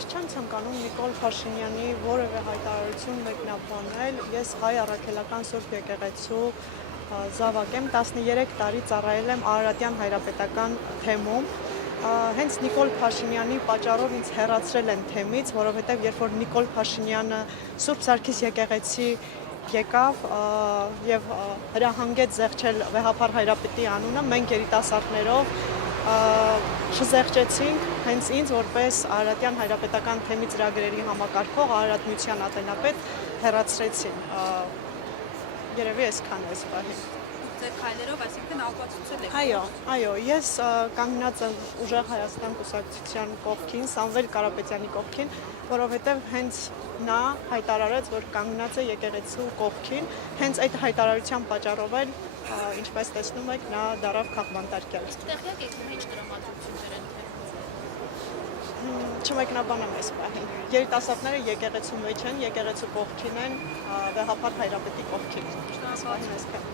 Ես չեմ ցանկանում Նիկոլ Փաշինյանի որևէ հայտարարություն մեկնաբանել։ Ես հայ առաքելական Սուրբ եկեղեցու զավակ եմ, 13 տարի ծառայել եմ Արարատյան հայրապետական թեմում։ Հենց Նիկոլ Փաշինյանի պատճառով ինձ հեռացրել են թեմից, որովհետև երբ որ Նիկոլ Փաշինյանը Սուրբ Սարգիս եկեղեցի եկավ եւ հրահանգեց զեղչել վեհափառ հայրապետի անունը, մենք երիտասարդներով չզեղչեցինք հենց ինձ որպես Արարատյան հայրապետական թեմի ծրագրերի համակարգող Արարատության ատենապետ հեռացրեցին։ Երևի այսքան է այս պահին։ Ձեր քայլերով, այսինքն ապացուցել եք։ Այո, ես կանգնած եմ Ուժեղ Հայաստան կուսակցության կողքին, Սամվել Կարապետյանի կողքին, որովհետև հենց նա հայտարարեց, որ կանգնած է եկեղեցու կողքին, հենց այդ հայտարարության պատճառով էլ, ինչպես տեսնում եք, նա դառավ քաղբանտարկյալ։ Տեղյակ եք, ինչ տրամադրություններ են Չմեկնաբանեմ այս պահին։ Երիտասարդները եկեղեցու մեջ են, եկեղեցու կողքին են, վեհափառ հայրապետի կողքին։ Շնորհակալություն։